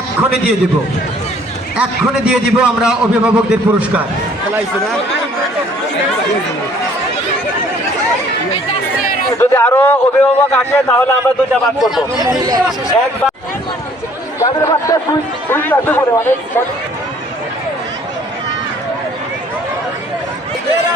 এক্ষণে দিয়ে দিব। এক্ষণে দিয়ে দিব আমরা অভিভাবকদের পুরস্কার। যদি আরও অভিভাবক আসে, তাহলে আমরা দুইটা বাদ করব। একবার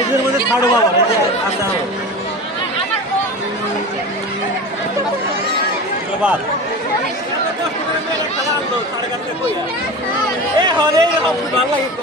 এদের মধ্যে ছাড়ো বাবা আড্ডা হলো বাদ এ হরে ভালো লাগে তো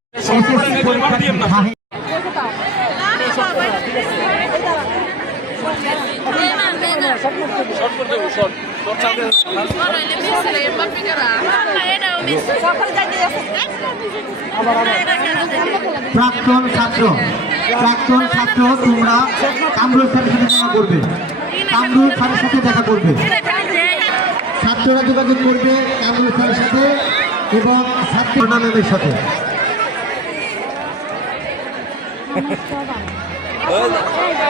প্রাক্তন ছাত্র প্রাক্তন ছাত্র তোমরা কামরুল স্যারের সাথে দেখা করবে। কামরুল স্যারের সাথে দেখা করবে। ছাত্ররা যোগাযোগ করবে কামরুল স্যারের সাথে এবং ছাত্র ম্যামের সাথে।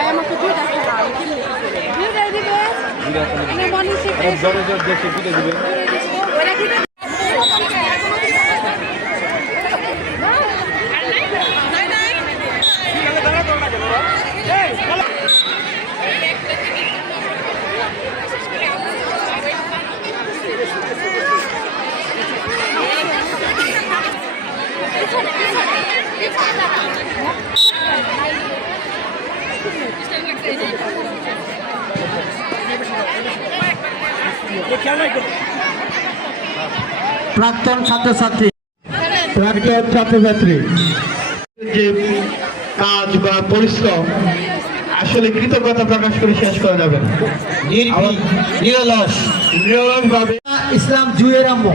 আমাকে দুইটা প্রাক্তন ছাত্রছাত্রী। প্রাক্তন ছাত্রছাত্রী যে কাজ বা পরিশ্রম আসলে কৃতজ্ঞতা প্রকাশ করে শেষ করা যাবে না। নিরলস। ইসলাম জুয়ের আম্ম।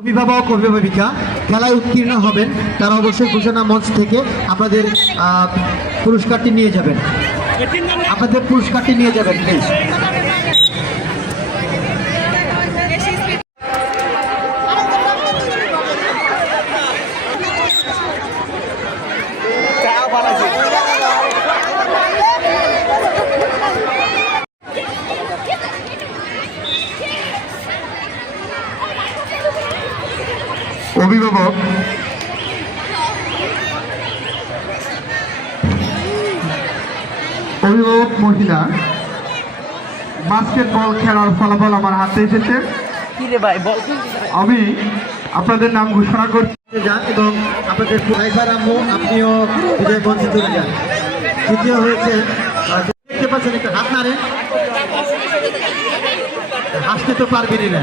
অভিভাবক, অভিভাবিকা খেলায় উত্তীর্ণ হবেন। তারা অবশ্যই ঘোষণা মঞ্চ থেকে আপনাদের পুরস্কারটি নিয়ে যাবেন। আপনাদের পুরস্কারটি নিয়ে যাবেন প্লিজ অভিভাবক। অভিভাবক মহিলা বাস্কেটবল খেলার ফলাফল আমার হাতে এসেছে। আমি আপনাদের নাম ঘোষণা করছি। যান এবং আপনাদের ড্রাইভার আম্মু আপনিও বিজয় মঞ্চে চলে যান। তৃতীয় হয়েছে দেখতে পাচ্ছেন একটা হাত নাড়ে হাসতে তো পারবেনই না।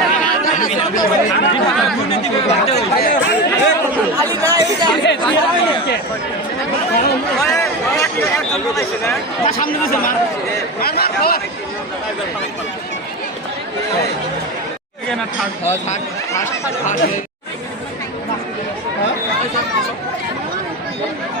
শ্রেণি পর্যন্ত যারা এই সম্মানিত অভিভাবকদের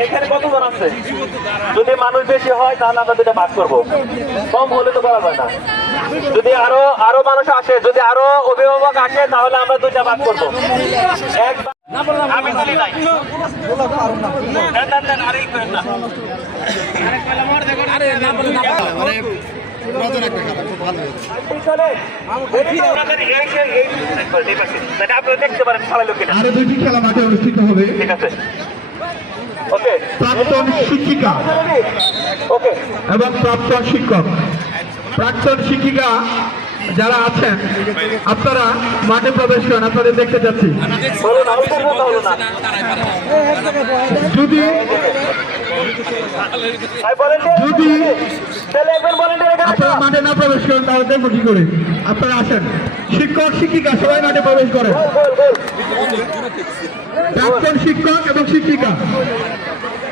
এখানে কতজন আছে যদি মানুষ বেশি হয় তাহলে আমরা দুটা ভাগ করব কম হলে তো করা যায় না যদি আরও আরও মানুষ আসে যদি আরও অভিভাবক আসে তাহলে আমরা দুইটা ভাগ করব বলি দেখতে পারেন খেলালো কিনা আরও দুইটি খেলা মাঠে অনুষ্ঠিত হবে ঠিক আছে প্রাক্তন শিক্ষিকা। এবং প্রাক্তন শিক্ষক। প্রাক্তন শিক্ষিকা যারা আছেন আপনারা মাঠে প্রবেশ করেন আপনাদের দেখতে না। যদি যদি আপনারা মাঠে না প্রবেশ করেন তাহলে দেখব কি করে। আপনারা আসেন। শিক্ষক শিক্ষিকা সবাই মাঠে প্রবেশ করেন। প্রাক্তন শিক্ষক এবং শিক্ষিকা।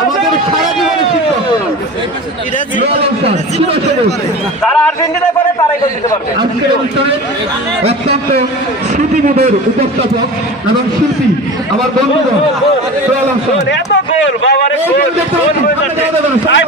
আমাদের সারা চিরসবুজ। যারা আর্জেন্টিনা করে তারাই দিতে পারবে আজকের অনুষ্ঠানে অত্যন্ত স্মৃতিমধুর উপস্থাপক এবং শিল্পী আমার বন্ধুগণ এত গোল বাবারে গোল গোল হয়ে যাচ্ছে। দাঁড়ানো, ভাই